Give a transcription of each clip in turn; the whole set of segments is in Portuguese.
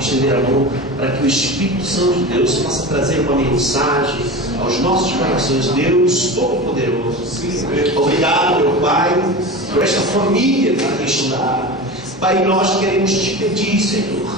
estender a mão para que o Espírito Santo de Deus possa trazer uma mensagem aos nossos corações. Deus Todo-Poderoso, obrigado, meu Pai, por esta família que aqui está. Pai, nós queremos te pedir, Senhor,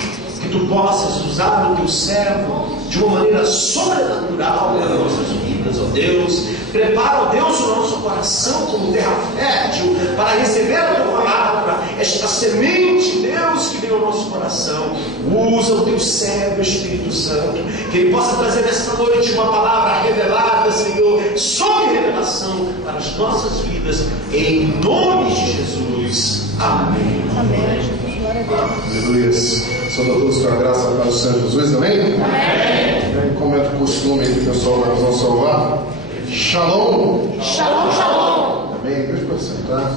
que tu possas usar o teu servo de uma maneira sobrenatural nas nossas vidas, ó Deus. Prepara, ó Deus, o nosso coração como terra fértil para receber a tua palavra, esta semente, Deus, que vem ao nosso coração. Usa o teu servo, Espírito Santo, que ele possa trazer nesta noite uma palavra revelada, Senhor, sob revelação para as nossas vidas, em nome de Jesus. Amém. Amém. Glória a Deus. Aleluia. Saúde a todos com a graça para o Senhor Jesus. Amém? Amém. Como é do costume aqui, pessoal, nós vamos salvar. Shalom. Shalom, shalom. Amém. Deus pode sentar.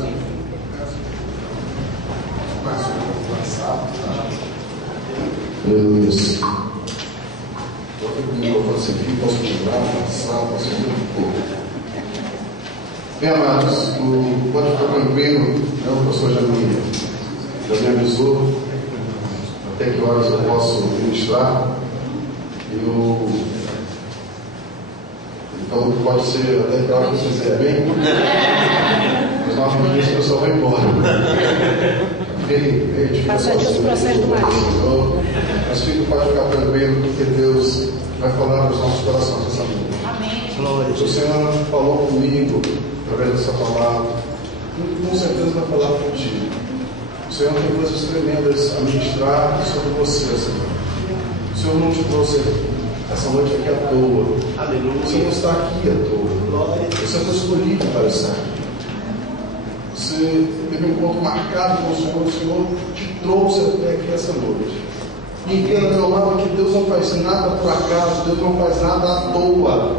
Aleluia. Eu posso aqui, posso lembrar, passar, posso fazer um pouco. Bem, amados, pode ficar tranquilo, o pastor já me avisou até que horas eu posso ministrar. Então pode ser até que hora que você quiser, bem? Mas 9 minutos o pessoal vai embora. Passa disso o processo do marido. Mas pode ficar tranquilo, porque Deus vai falar nos nossos corações essa noite. Amém. O Senhor falou comigo através dessa palavra, com certeza vai falar contigo. O Senhor tem coisas tremendas a ministrar sobre você, Senhor. O Senhor não te trouxe essa noite aqui à toa. Aleluia. Você não está aqui à toa. Você foi escolhido para estar aqui. Você teve um encontro marcado com o Senhor te trouxe até aqui essa noite. E entenda, meu amado, que Deus não faz nada por acaso, Deus não faz nada à toa.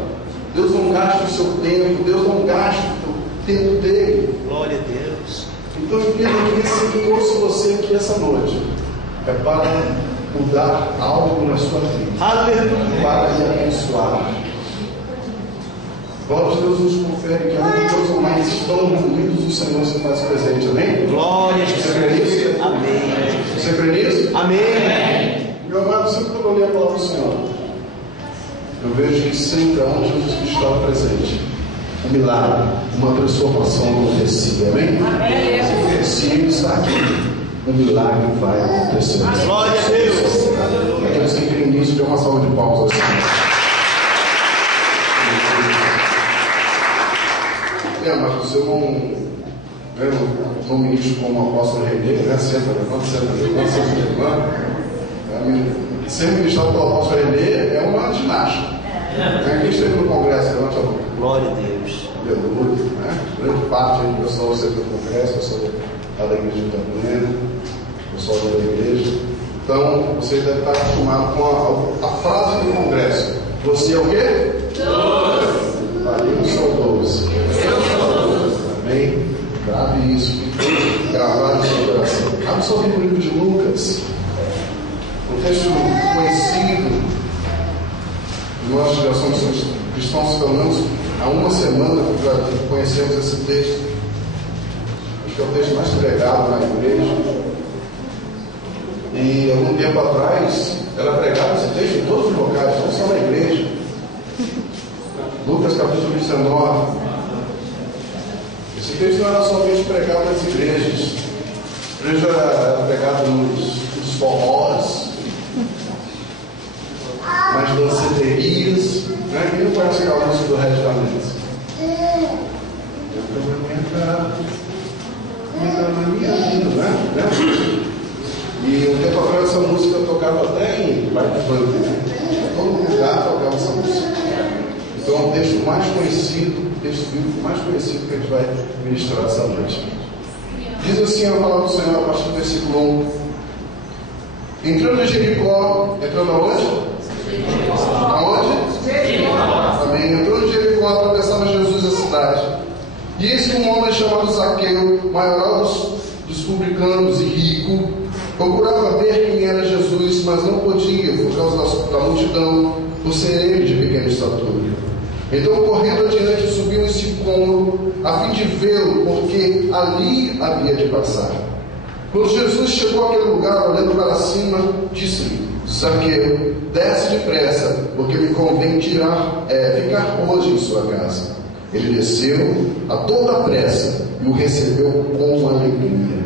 Deus não gasta o seu tempo, Deus não gasta o tempo dele. Glória a Deus. Então entenda que se trouxe você aqui essa noite é para mudar algo na sua vida. Aleluia. Para lhe abençoar. Glória a Deus nos confere que a Deus mais estão unidos o Senhor se faz presente, amém? Glória a Deus. Você crê nisso? Amém. Você crê nisso? Amém. Meu amado, sempre que eu olhei a palavra do Senhor, eu vejo que sempre onde Jesus estava presente, um milagre, uma transformação acontecia, amém? Amém. Se Ele está aqui, um milagre vai acontecer. Glória a Deus. Aqueles que creem nisso, dê uma salva de palmas ao Senhor. Mas eu não ministro como o apóstolo Renê, né? Senta, levanta, Ser ministrado pelo apóstolo Renê é uma ginástica. Quem esteve no congresso, levanta a mão. Glória a Deus. Aleluia, né? Grande parte do pessoal sempre do congresso, pessoal da igreja de Itapuã, pessoal da igreja. Então, você deve estar acostumado com a frase do congresso. Você é o quê? 12. Eu sou 12. Amém? Grave isso. Gravar no seu coração. Abre só o livro de Lucas. Um texto conhecido. Nós já somos cristãos, pelo menos há uma semana que já conhecemos esse texto. Acho que é o texto mais pregado na igreja. E algum tempo atrás, ela pregava esse texto em todos os locais, não só na igreja. Lucas capítulo 19. Esse texto não era somente pregado nas igrejas. A igreja era pregado nos forrós, nas danceterias, né? Quem não conhece aquela música do Red da Mesa? Na minha vida, né? E um tempo atrás essa música tocava até em baile funk, né? Todo lugar tocava essa música. Então é o texto mais conhecido, o texto bíblico mais conhecido que a gente vai ministrar essa noite. Diz assim a palavra do Senhor a partir do versículo 1. Entrando em Jericó, entrando aonde? Aonde? Jericó. Amém. Entrou em Jericó, atravessava Jesus a cidade. E eis que um homem chamado Zaqueu, maior dos publicanos e rico, procurava ver quem era Jesus, mas não podia, por causa da multidão, por ser ele de pequena estatura. Então, correndo adiante, subiu em sicômoro, a fim de vê-lo, porque ali havia de passar. Quando Jesus chegou àquele lugar, olhando para cima, disse-lhe: Zaqueu, desce depressa, porque me convém ficar hoje em sua casa. Ele desceu a toda pressa e o recebeu com alegria.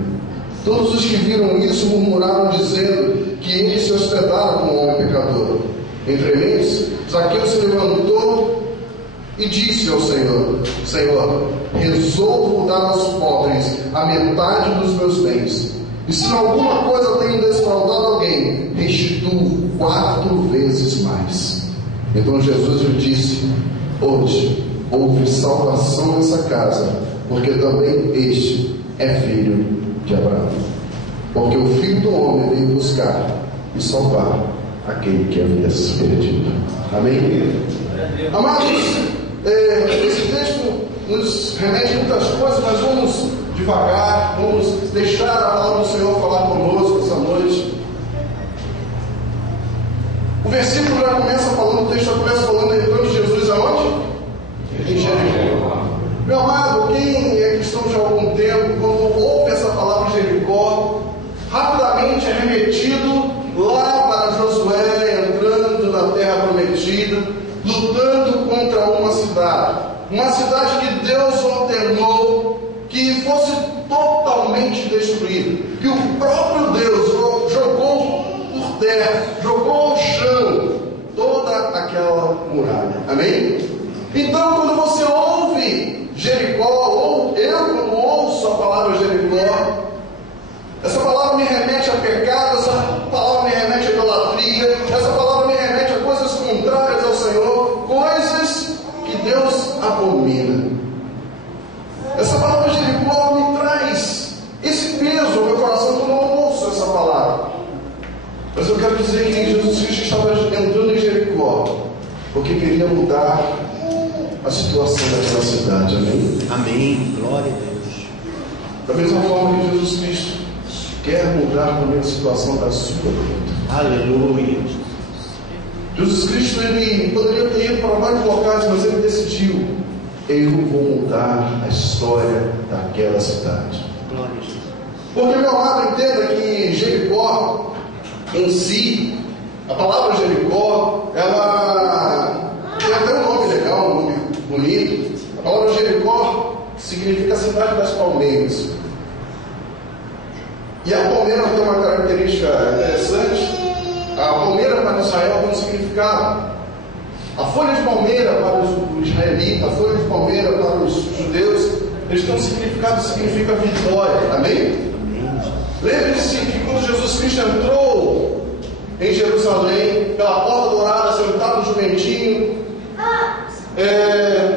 Todos os que viram isso murmuraram, dizendo que ele se hospedara com um homem pecador. Entre eles, Zaqueu se levantou e disse ao Senhor: Senhor, resolvo dar aos pobres a metade dos meus bens. E se alguma coisa tenho desfraudado alguém, restituo 4 vezes mais. Então Jesus lhe disse: hoje houve salvação nessa casa, porque também este é filho de Abraão. Porque o Filho do Homem veio buscar e salvar aquele que havia se perdido. Amém? Amados, esse texto nos remete a muitas coisas, mas vamos devagar, vamos deixar a palavra do Senhor falar conosco essa noite. O versículo já começa falando, o texto já começa falando, entrando Jesus aonde? Em Jericó. Meu amado, quem é cristão já há algum tempo, quando ouve essa palavra Jericó, rapidamente é remetido lá para Josué, entrando na terra prometida, lutando contra uma cidade que Deus ordenou que fosse totalmente destruída, que o próprio Deus jogou por terra, jogou ao chão toda aquela muralha. Amém? Então, quando você ouve Jericó, ou eu quando ouço a palavra Jericó, essa palavra me remete a pecado, essa palavra me remete a idolatria, essa palavra me remete a coisas contrárias ao Senhor, coisas que Deus abomina. Essa palavra Jericó me traz esse peso ao meu coração quando eu ouço essa palavra. Mas eu quero dizer que Jesus Cristo estava entrando em Jericó porque queria mudar a situação daquela cidade. Amém? Amém. Glória a Deus. Da mesma forma que Jesus Cristo quer mudar também a situação da sua vida. Aleluia. Jesus Cristo, ele poderia ter ido para vários locais, mas ele decidiu: eu vou mudar a história daquela cidade. Glória a Deus. Porque, meu amado, entenda que Jericó em si, a palavra Jericó, ela tem até um nome legal, um nome bonito. A palavra Jericó significa a cidade das palmeiras. E a palmeira tem uma característica interessante. A palmeira para Israel tem um significado. A folha de palmeira para os israelitas, a folha de palmeira para os judeus, eles têm um significado, significa vitória. Amém? Lembre-se que quando Jesus Cristo entrou em Jerusalém, pela porta dourada, sentado no jumentinho,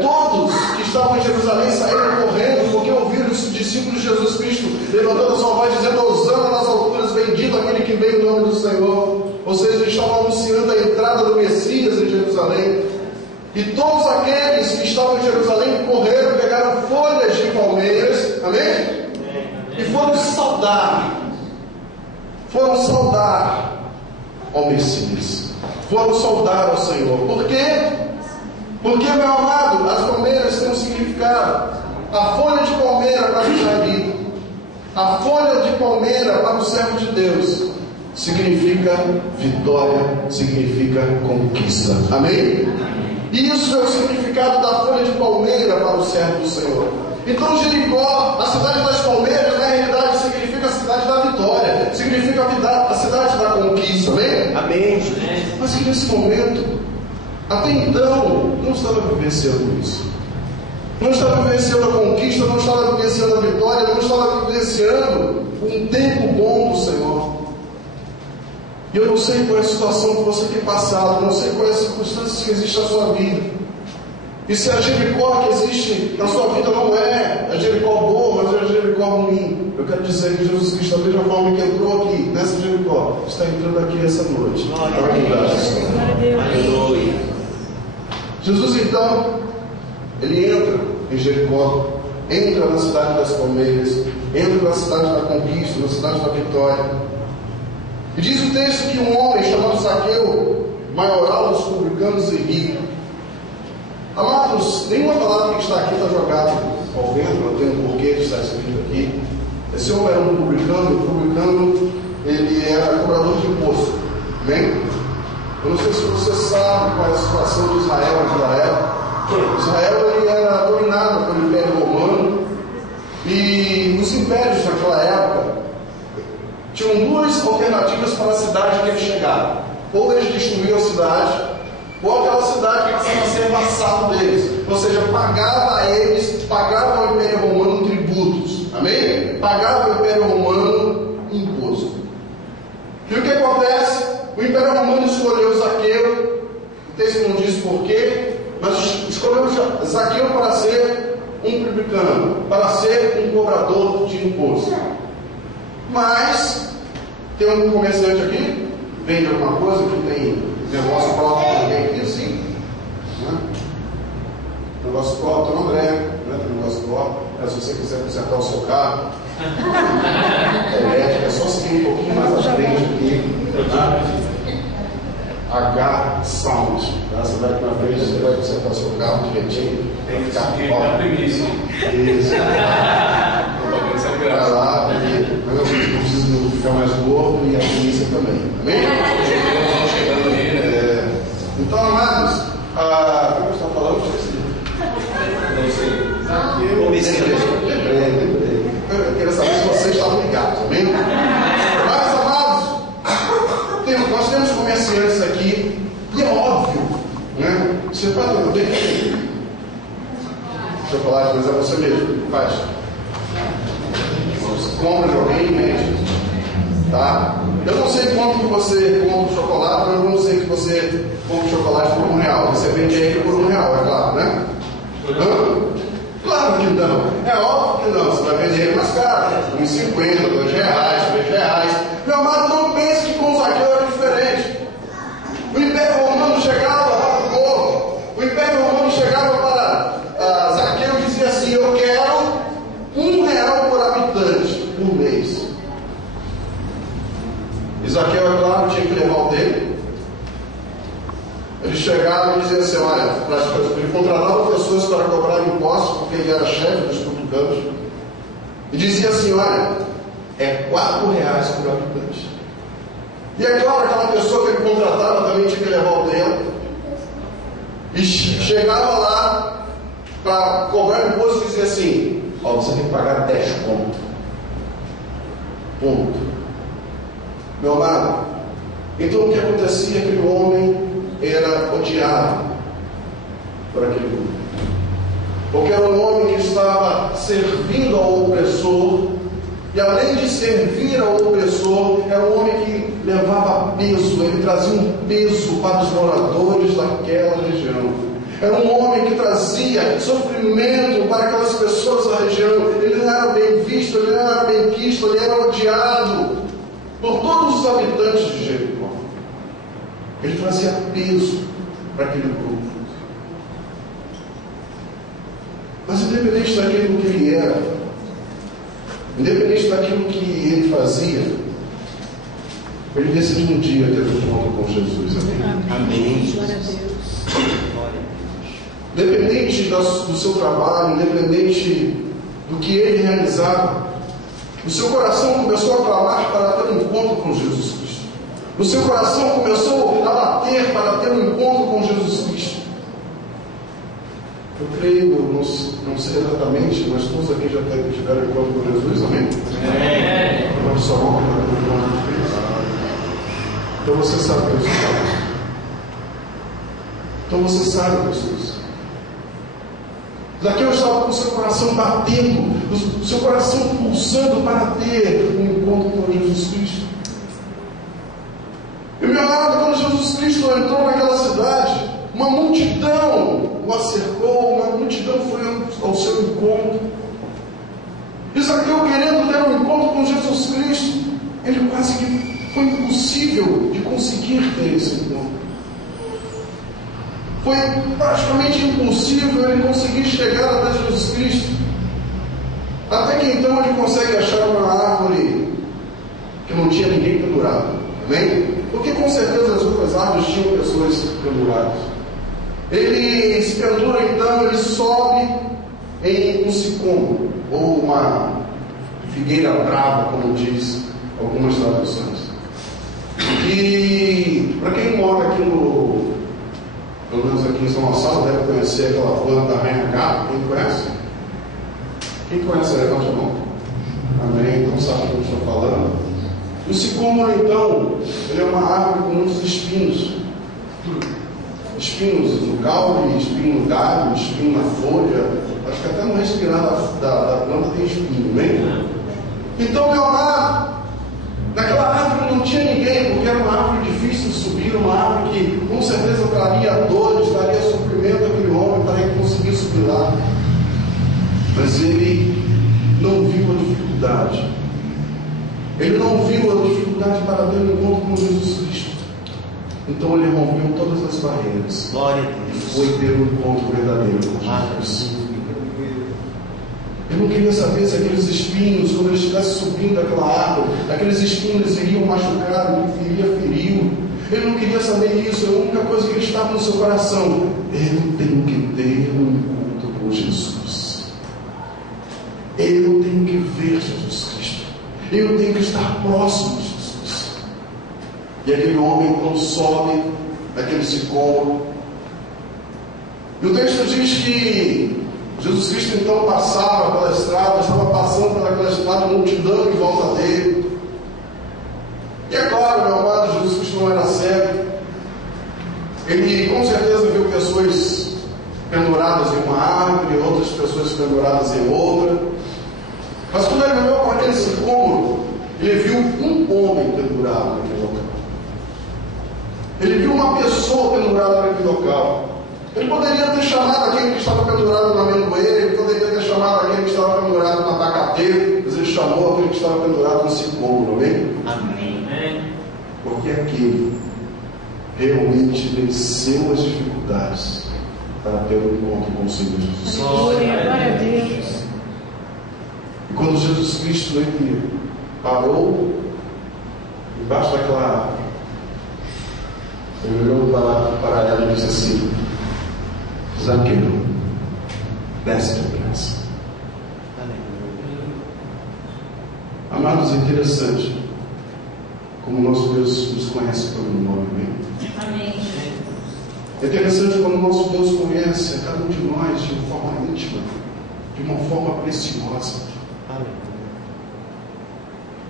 todos que estavam em Jerusalém saíram correndo, porque ouviram os discípulos de Jesus Cristo levantando a sua voz, dizendo: Hosana nas alturas, bendito aquele que vem em nome do Senhor. Ou seja, eles estavam anunciando a entrada do Messias em Jerusalém. E todos aqueles que estavam em Jerusalém correram, pegaram folhas de palmeiras, amém? E foram saudar ao Messias, foram saudar ao Senhor. Por quê? Porque, meu amado, as palmeiras têm um significado. A folha de palmeira para o israelita, a folha de palmeira para o servo de Deus, significa vitória, significa conquista. Amém? E isso é o significado da folha de palmeira para o servo do Senhor. Então Jericó, a cidade das palmeiras, na realidade significa a cidade da vitória, significa a cidade da conquista. Amém? Amém. Mas que nesse momento, até então, não estava vivenciando isso. Não estava vivenciando a conquista, não estava vivenciando a vitória, não estava vivenciando um tempo bom do Senhor. E eu não sei qual é a situação que você tem passado, não sei quais as circunstâncias que existem na sua vida. E se a Jericó que existe na sua vida não é a Jericó boa, mas é a Jericó ruim, eu quero dizer que Jesus Cristo, da mesma forma que entrou aqui, nessa Jericó, está entrando aqui essa noite. Aleluia. Jesus, então, ele entra em Jericó, entra na cidade das palmeiras, entra na cidade da conquista, na cidade da vitória. E diz o texto que um homem chamado Zaqueu, maioral dos publicanos e rico. Amados, nenhuma palavra que está aqui está jogada ao vento, não tem um porquê de estar escrito aqui. Esse homem era um publicano, o publicano ele era cobrador de imposto. Amém? Eu não sei se você sabe qual é a situação de Israel naquela época. Israel ele era dominado pelo Império Romano, e os impérios naquela época tinham duas alternativas para a cidade que eles chegaram: ou eles destruíam a cidade, ou aquela cidade passava a ser vassalo deles, ou seja, pagava a eles, pagava ao Império Romano tributos. Amém? Pagava ao Império Romano imposto. E o que acontece? O Império Romano escolheu Zaqueu. O texto não diz porquê, mas escolheu Zaqueu para ser um publicano, para ser um cobrador de imposto. Mas tem um comerciante aqui, vende alguma coisa, que tem negócio próprio também aqui, assim, né? Negócio próprio, André, né? Tem negócio próprio. Se você quiser consertar o seu carro, é só seguir um pouquinho mais à frente aqui, né? H Sound, tá? Você vai aqui na frente, você vai consertar o seu carro direitinho. Tem que ficar premissa. Isso. Vai lá, eu preciso ficar mais gordo e a polícia também. Amém? Então, amados, como eu estou falando, não sei. Lembrei. Eu queria saber se vocês estavam ligados, amém? Mas, amados, nós temos comerciantes aqui, e é óbvio, né? Você vai ter chocolate, mas é você mesmo, faz. Compra de alguém e vende, tá? Eu não sei quanto que você compra o chocolate, mas eu não sei que você compra o chocolate por R$1. Você vende ele por R$1, é claro, né? Claro que não. É óbvio que não. Você vai vender ele mais caro, R$1,50, R$2, R$3. Meu amado, não pense que com o Zaqueu era diferente. O Império Romano chegava lá para o povo. O Império Romano chegava para Zaqueu e dizia assim: eu quero R$1 por habitante por mês. E Zaqueu, é claro, tinha que levar o dele. Ele chegava e dizia assim: olha, ele contratava pessoas para cobrar impostos, porque ele era chefe dos publicanos, e dizia assim: olha, é R$4 por habitante. E é claro, aquela pessoa que ele contratava também tinha que levar o dela, e chegava lá para cobrar imposto e dizia assim: ó, você tem que pagar 10 conto. Ponto. Meu amado, então o que acontecia? Aquele homem era odiado por aquele grupo, porque era um homem que estava servindo ao opressor, e além de servir ao opressor, era um homem que levava peso, ele trazia um peso para os moradores daquela região. Era um homem que trazia sofrimento para aquelas pessoas da região. Ele não era bem visto, ele não era bem quisto, ele era odiado por todos os habitantes de Jericó. Ele trazia peso para aquele grupo. Mas independente daquilo que ele era, independente daquilo que ele fazia, ele decidiu um dia ter um encontro com Jesus. Amém. Glória a Deus. Independente do seu trabalho, independente do que ele realizava, o seu coração começou a clamar para ter um encontro com Jesus Cristo. O seu coração começou a bater para ter um encontro com Jesus Cristo. Eu creio, não sei exatamente, mas todos aqui já tiveram encontro com Jesus, amém? Levante sua mão para ter um encontro com Cristo. Então você sabe o que eu estou. Então você sabe o que eu estou. Zaqueu estava com o seu coração batendo, o seu coração pulsando para ter um encontro com Jesus Cristo. E meu amado, quando Jesus Cristo entrou naquela cidade, uma multidão o acercou, uma multidão foi ao seu encontro. E Zaqueu, querendo ter um encontro com Jesus Cristo, ele quase que foi impossível de conseguir ter esse encontro. Foi praticamente impossível ele conseguir chegar até Jesus Cristo. Até que então ele consegue achar uma árvore que não tinha ninguém pendurado. Amém? Porque com certeza as outras árvores tinham pessoas penduradas. Ele se pendura então, ele sobe em um sicômoro, ou uma figueira brava, como diz algumas traduções. E para quem mora aqui pelo menos aqui em São Gonçalo, deve conhecer aquela planta arranha-gato. Quem conhece? Quem conhece? Levante a mão. Amém. Então sabe o que eu estou falando. O sicômoro, então, ele é uma árvore com muitos espinhos. Espinhos no caule, espinho no galho, espinho na folha. Acho que até no respirar da planta tem espinho, amém? Então, meu amado, naquela árvore não tinha ninguém, porque era uma árvore difícil de subir, uma árvore que com certeza traria dores, traria sofrimento àquele homem para ele conseguir subir lá. Mas ele não viu a dificuldade. Ele não viu a dificuldade para ter um encontro com Jesus Cristo. Então ele rompeu todas as barreiras. Glória a E Deus. foi ter um encontro verdadeiro com Jesus. Eu não queria saber se aqueles espinhos, quando ele estivesse subindo aquela árvore, aqueles espinhos iriam machucar, ele feriu. Ele não queria saber isso. A única coisa que estava no seu coração: eu tenho que ter um encontro com Jesus. Eu tenho que ver Jesus Cristo. Eu tenho que estar próximo de Jesus. E aquele homem então sobe daquele sicômoro. E o texto diz que Jesus Cristo então passava pela estrada, estava passando pelaquela estrada, multidão em volta dele. E é claro, meu amado, Jesus Cristo não era cego. Ele com certeza viu pessoas penduradas em uma árvore, outras pessoas penduradas em outra. Mas quando ele olhou para aquele sicômoro, ele viu um homem pendurado naquele local. Ele viu uma pessoa pendurada naquele local. Ele poderia ter chamado aquele que estava pendurado na amendoeira, ele poderia ter chamado aquele que estava pendurado no abacateiro, mas ele chamou aquele que estava pendurado no sicômoro, amém? Amém. Porque aquele realmente venceu as dificuldades para ter um encontro com o Senhor Jesus. Glória a Deus. E quando Jesus Cristo ele parou embaixo daquela árvore, ele olhou para ela e disse assim: Zaqueu, desce depressa. Amados, é interessante como nosso Deus nos conhece pelo nome, amém? É interessante como nosso Deus conhece a cada um de nós de uma forma íntima, de uma forma preciosa.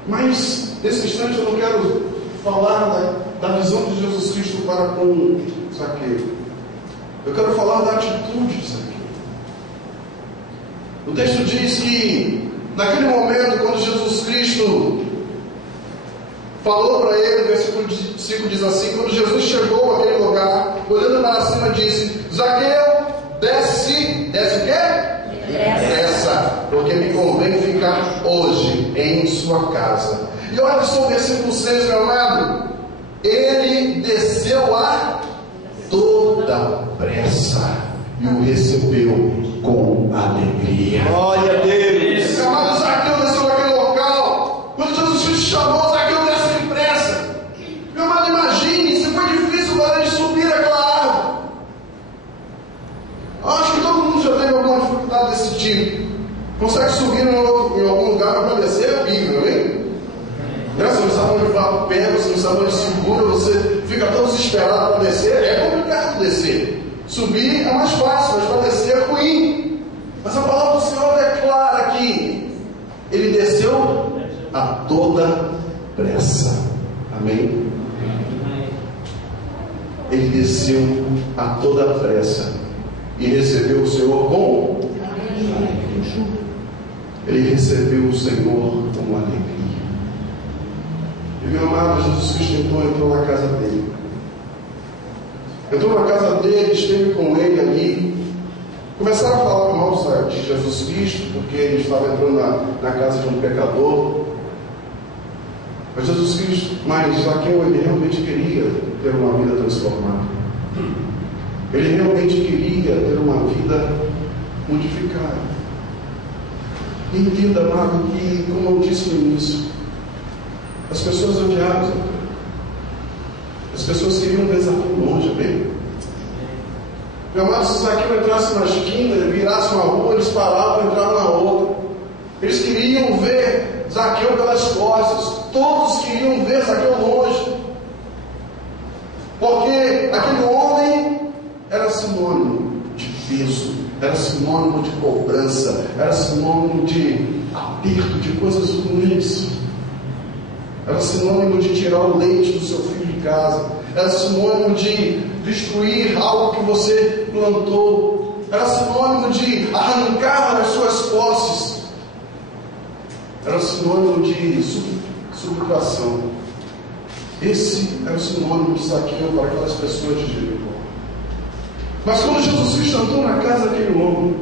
Mas nesse instante eu não quero falar da visão de Jesus Cristo para com Zaqueu. Eu quero falar da atitude de Zaqueu. O texto diz que naquele momento, quando Jesus Cristo falou para ele, o versículo 5 diz assim: quando Jesus chegou àquele lugar, olhando para cima, disse: Zaqueu, desce o quê? Depressa, porque me convém ficar hoje em sua casa. E olha só o versículo 6, meu amado. Ele desceu a toda pressa e o recebeu com alegria. Glória a Deus. Meu amado, Zaqueu desceu naquele local. Quando Jesus Cristo chamou, Zaqueu desce depressa. Meu amado, imagine se foi difícil para ele subir aquela árvore. Acho que todo mundo já teve alguma dificuldade desse tipo. Consegue subir em algum lugar para descer, é horrível, hein? Você não sabe onde vai o pé, você não sabe onde segura, você fica todo desesperado para descer. É complicado descer. Subir é mais fácil, mas para descer é ruim. Mas a palavra do Senhor declara que ele desceu a toda pressa. Amém? Ele desceu a toda pressa e recebeu o Senhor com alegria. Ele recebeu o Senhor com alegria. E meu amado, Jesus Cristo entrou na casa dele. Entrou na casa dele, esteve com ele ali. Começaram a falar mal de Jesus Cristo, porque ele estava entrando na casa de um pecador. Mas Jesus Cristo, Zaqueu, ele realmente queria ter uma vida transformada. Ele realmente queria ter uma vida modificada. Entenda, amado, que, como eu disse no início, as pessoas odiavam Zaqueu. As pessoas queriam ver Zaqueu longe, amém? Meu amado, se Zaqueu entrasse na esquina, ele virasse uma rua, eles paravam e entravam na outra. Eles queriam ver Zaqueu pelas costas. Todos queriam ver Zaqueu longe, porque aquele homem era sinônimo de peso, era sinônimo de cobrança, era sinônimo de aperto, de coisas ruins, era sinônimo de tirar o leite do seu filho de casa, era sinônimo de destruir algo que você plantou, era sinônimo de arrancar as suas posses, era sinônimo de subjugação. Esse era o sinônimo de Zaqueu para aquelas pessoas de Jericó. Mas quando Jesus Cristo entrou na casa daquele homem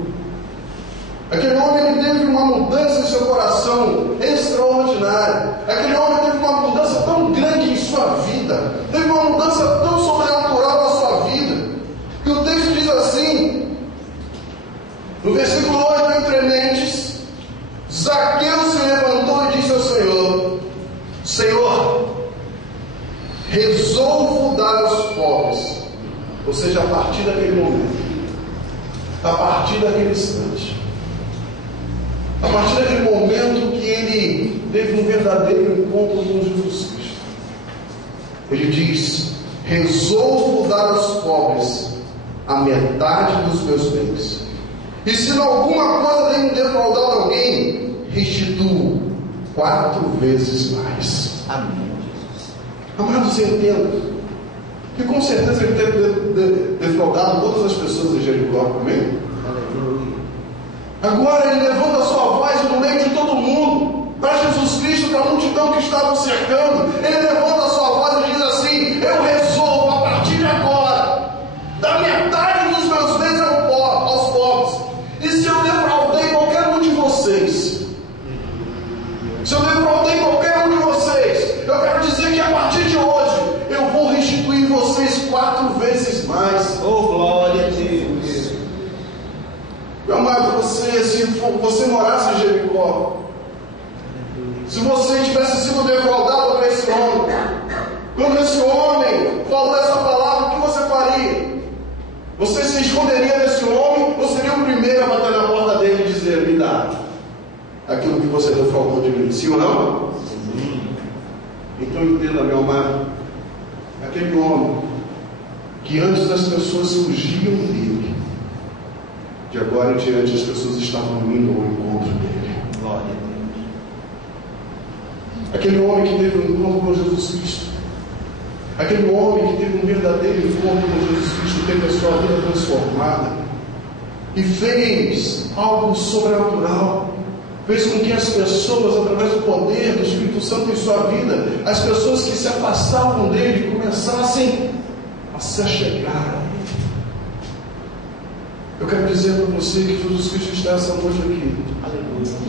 ele teve uma mudança em seu coração extraordinária. Aquele homem teve uma mudança tão grande em sua vida, teve uma mudança tão sobrenatural na sua vida, que o texto diz assim, no versículo 8, entre mentes, Zaqueu se levantou e disse ao Senhor: Senhor, resolvo dar aos pobres. Ou seja, a partir daquele momento, a partir daquele instante, a partir daquele momento que ele teve um verdadeiro encontro com Jesus Cristo, ele diz: resolvo dar aos pobres a metade dos meus bens, e se em alguma coisa tenho defraudado alguém, restituo 4 vezes mais. Amém. Amados, entendam que com certeza ele teve defraudado todas as pessoas de Jericó, amém? Aleluia. Agora ele levanta a sua voz no meio de todo mundo, para Jesus Cristo, para a multidão que estava cercando. Ele levanta a sua voz e diz assim: eu resolvo a partir de agora dar metade dos meus bens aos pobres. E se eu defraudei qualquer um de vocês, eu quero dizer que a partir de hoje eu vou restituir vocês 4 vezes mais. Oh, glória a Deus. Meu amado, se você morasse em Jericó, se você tivesse sido defraudado por esse homem, quando esse homem falou essa palavra, o que você faria? Você se esconderia desse homem ou seria o primeiro a bater na porta dele e dizer: me dá aquilo que você defraudou de mim? Sim ou não? Então entenda, meu amado, aquele homem que antes as pessoas fugiam dele, de agora em diante as pessoas estavam indo ao encontro dele. Glória a Deus. Aquele homem que teve um encontro com Jesus Cristo, aquele homem que teve um verdadeiro encontro com Jesus Cristo, teve a sua vida transformada e fez algo sobrenatural. Fez com que as pessoas, através do poder do Espírito Santo em sua vida, as pessoas que se afastavam dele começassem a se achegar a ele. Eu quero dizer para você que Jesus Cristo está essa noite aqui,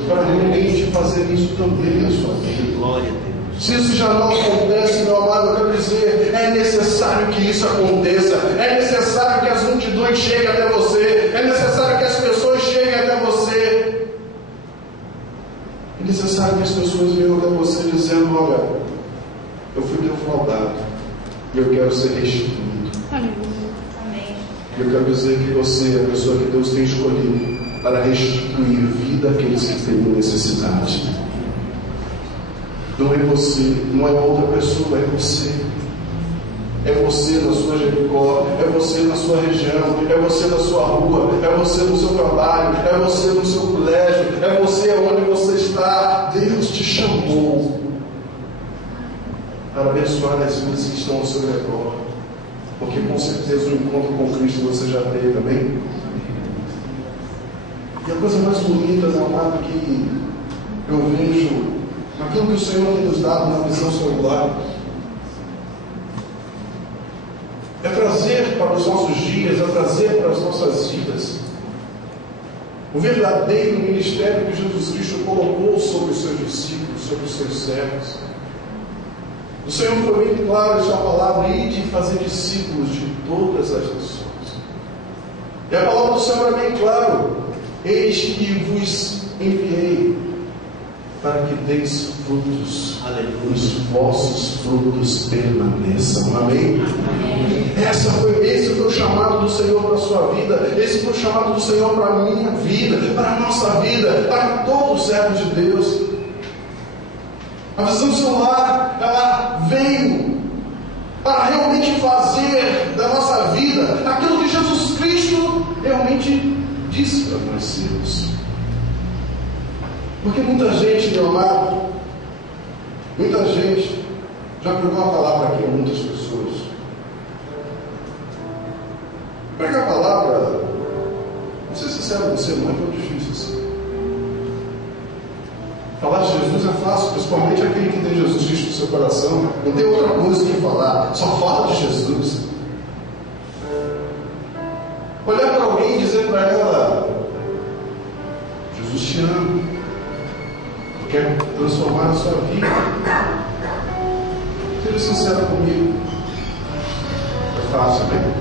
para realmente fazer isso também na sua vida. Glória a Deus. Se isso já não acontece, meu amado, eu quero dizer, é necessário que isso aconteça. É necessário que as multidões cheguem até você. É necessário que as pessoas cheguem até você. É necessário que as pessoas venham até você dizendo: olha, eu fui defraudado e eu quero ser restituído. Amém. Eu quero dizer que você é a pessoa que Deus tem escolhido para restituir vida àqueles que têm necessidade. Não é você, não é outra pessoa, é você. É você na sua Jericó, é você na sua região, é você na sua rua, é você no seu trabalho, é você no seu colégio, é você onde você está. Deus te chamou para abençoar as vidas que estão ao seu redor, porque com certeza o encontro com Cristo você já teve, amém? E a coisa mais bonita, meu amado, que eu vejo naquilo que o Senhor tem nos dado na visão celular, é trazer para os nossos dias, é trazer para as nossas vidas o verdadeiro ministério que Jesus Cristo colocou sobre os seus discípulos, sobre os seus servos. O Senhor foi bem claro em sua palavra: ide e fazer discípulos de todas as nações. E a palavra do Senhor é bem clara: eis que vos enviei para que deis frutos, os vossos frutos permaneçam. Amém? Esse foi o chamado do Senhor para a sua vida. Esse foi o chamado do Senhor para a minha vida, para a nossa vida, para todos os servos de Deus. A visão do seu lar, ela veio para realmente fazer da nossa vida aquilo que Jesus Cristo realmente disse para nós sermos. Porque muita gente, meu amado, muita gente já pregou a palavra aqui a muitas pessoas. Pregar a palavra, vou ser sincero com você, não é tão difícil assim. Falar de Jesus é fácil, principalmente aquele que tem Jesus Cristo no seu coração. Não tem outra coisa que falar, só fala de Jesus. Olhar para alguém e dizer para ela: Jesus te ama, eu quero transformar a sua vida. Seja sincero comigo. É fácil, né?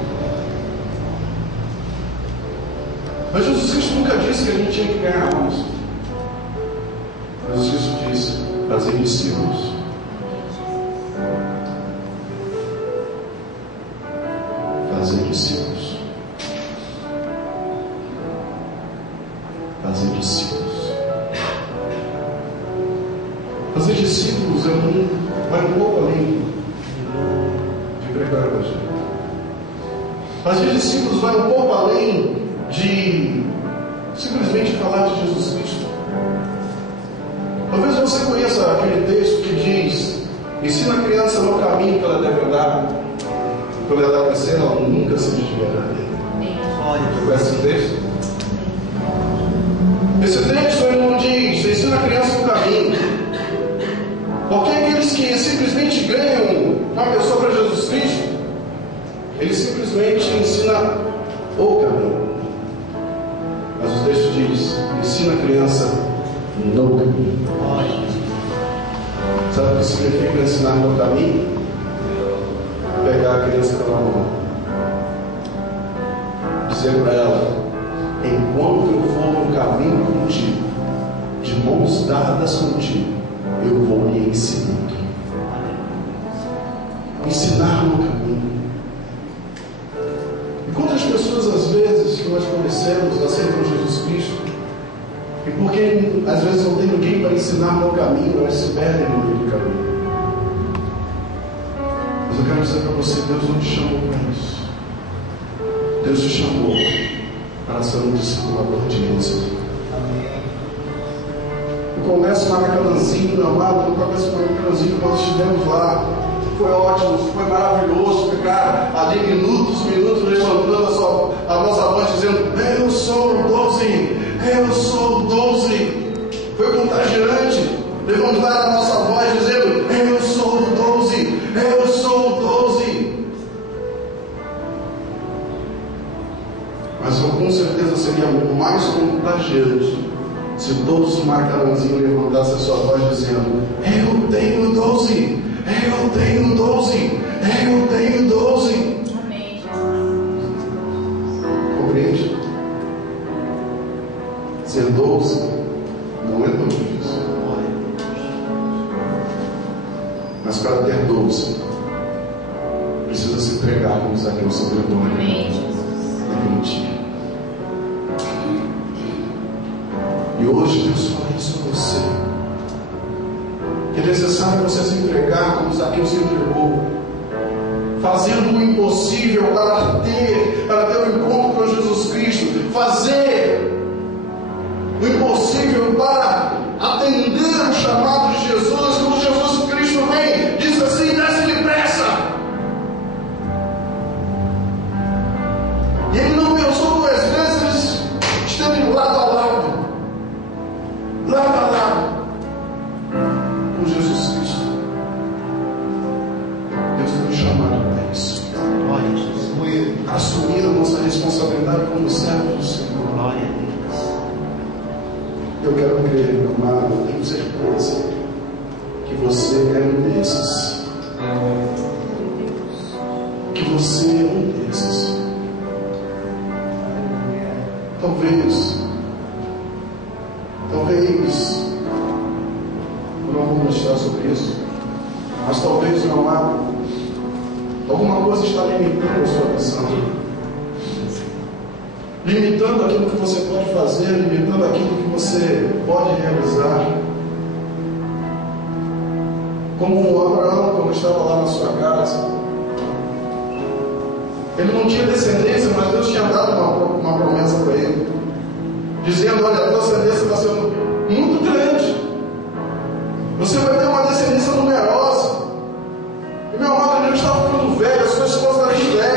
Mas Jesus Cristo nunca disse que a gente tinha que ganhar almas. Jesus Cristo disse: fazer discípulos. Fazer discípulos. Fazer discípulos. Fazer discípulos vai um pouco além de pregar o Evangelho. Fazer discípulos vai um pouco além de simplesmente falar de Jesus Cristo. Talvez você conheça aquele texto que diz: ensina a criança no caminho que ela deve andar, quando ela crescer, ela nunca se desviará dele. Você conhece esse texto? Esse texto ele não diz: ensina a criança no caminho, porque aqueles que simplesmente ganham uma pessoa para Jesus Cristo, ele simplesmente ensina o caminho. Mas o texto diz: ensina a criança no caminho. Sabe o que significa ensinar no caminho? Pegar a criança pela mão, dizer para ela: enquanto eu for no caminho contigo, de mãos dadas contigo, eu vou lhe ensinando. Ensinar no caminho. E quantas pessoas, às vezes, que nós conhecemos, aceitam Jesus Cristo, e porque às vezes não tem ninguém para ensinar no caminho, elas se perdem no meio do caminho. Mas eu quero dizer para você: Deus não te chamou para isso. Deus te chamou para ser um discipulador de êxito. O Congresso Maracanãzinho, meu amado, no Congresso Maracanãzinho que nós estivemos lá, foi ótimo, foi maravilhoso ficar ali minutos levantando a nossa voz dizendo: eu sou o 12, eu sou o 12. Foi contagiante levantar a nossa voz dizendo: eu sou o 12, eu sou o 12. Mas com certeza seria mais contagiante se todos os Maracanãzinhos levantassem a sua voz dizendo: eu tenho 12, eu tenho 12, eu tenho 12. Amém. Compreende? Ser 12 não é tão difícil. Mas para ter 12, precisa se entregar como Zaqueu se entregou. Amém, Jesus. É mentira. E hoje Deus fala isso a você. Que é necessário você se entregar como Zaqueu se entregou, fazendo o impossível para ter o encontro com Jesus Cristo, fazer o impossível para atender o chamado de Jesus. Quando Jesus Cristo vem, diz assim: desce depressa. E ele não pensou duas vezes, esteve lado a lado com Jesus Cristo. Deus tem nos chamado para isso. Glória a Jesus. Assumir a nossa responsabilidade como servos do Senhor. Glória a Deus. Eu quero crer, meu amado, eu tenho certeza que você é um desses. Que você é um desses. Talvez, eu não vou mostrar sobre isso, mas talvez, meu amado, alguma coisa está limitando a sua visão, limitando aquilo que você pode fazer, limitando aquilo que você pode realizar. como o Abraão, quando estava lá na sua casa. Ele não tinha descendência, mas Deus tinha dado uma promessa para ele, dizendo: olha, a tua descendência vai ser muito grande, você vai ter uma descendência numerosa. E meu amado, ele estava ficando velho, a sua esposa era velha.